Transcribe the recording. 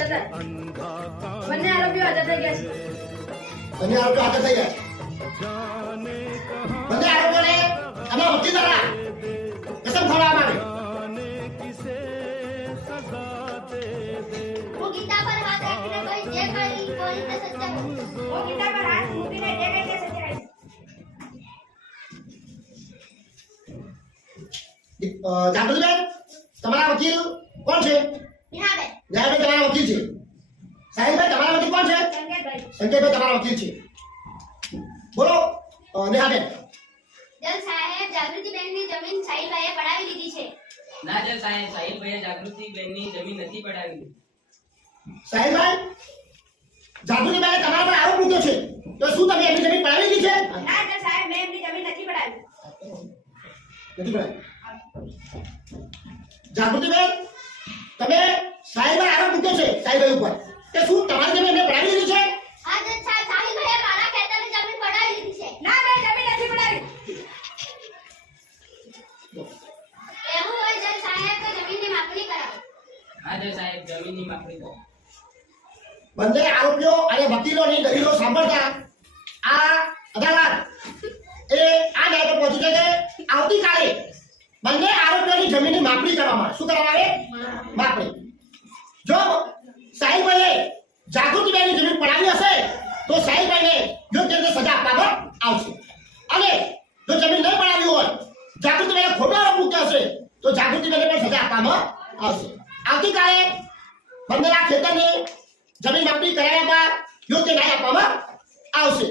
જતા બંને આરોપીઓ હાજર થઈ ગયા છે. બંને આરોપીઓ હાજર થઈ ગયા બંને આરોપીઓને અમારા વકીલ દ્વારા કસમ ખવડાવવામાં આવી હું ગીતા પર હાથ રાખીને કહીશ જે કઈ પોલીસને સત્ય હું ગીતા પર હાથ મૂકીને જે કંઈ. અ, જાગૃતિબેન તમારા વકીલ કોણ છે? ન્યાયભાઈ તમારા વકીલ છે. સાહેબભાઈ તમારા વકીલ કોણ છે? સંકેતભાઈ સંજયભાઈ તમારા વકીલ છે. બોલો નેહાબેન સાહેબ જાગૃતિબેનની જમીન સાહિલભાઈએ પડાવી દીધી છે. ના સાહેબ સાહિલભાઈએ જાગૃતિબેનની જમીન નથી પડાવી સાહિલભાઈ જાગૃતિભાઈએ તમારા પર આરોપ મૂક્યો છે. તો શું તમે એમની જમીન પડાવી દીધી છે? ના જજ સાહેબ મેં એમની જમીન નથી પડાવી. નથી પડાવી. તમે સાહિલભાઈ આરોપ મૂક્યો છે સાહેબ ઉપર. કે શું તમારી જમીન એમને પડાવી દીધી છે? હા જજ સાહેબ સાહિલભાઈએ મારા ખેતરની જમીન પડાવી લીધી છે. ના મેં જમીન નથી પડાવી. એવું હોય જજ સાહેબ તો જમીનની માપણી કરાવો. હા જજ સાહેબ જમીનની માપણી કરો. બંને આરોપીઓ અને વકીલોની દલીલો સાંભળતા આ અદાલત એ આ ન્યાય પર પહોંચી જાય કે આવતીકાલે બંને આરોપીઓની જમીનની માપણી કરવામાં શું કરવામાં આવે? માપણી જો સાહેબભાઈએ જાગૃતિ બેની જરૂર પડાવી હશે, તો સાહેબભાઈને યોગ્ય રીતે સજા આપવામાં આવશે. અને જો જમીન નહીં પડાવી હોય, જાગૃતિ બેને ખોટો આરોપ મૂક્યો હશે, તો જાગૃતિ બેને પણ સજા આપવામાં આવશે. આવતીકાલે બંને ખેતરને જમીન માપણી કરાવ્યા બાદ યોગ્ય ન્યાય આપવામાં આવશે.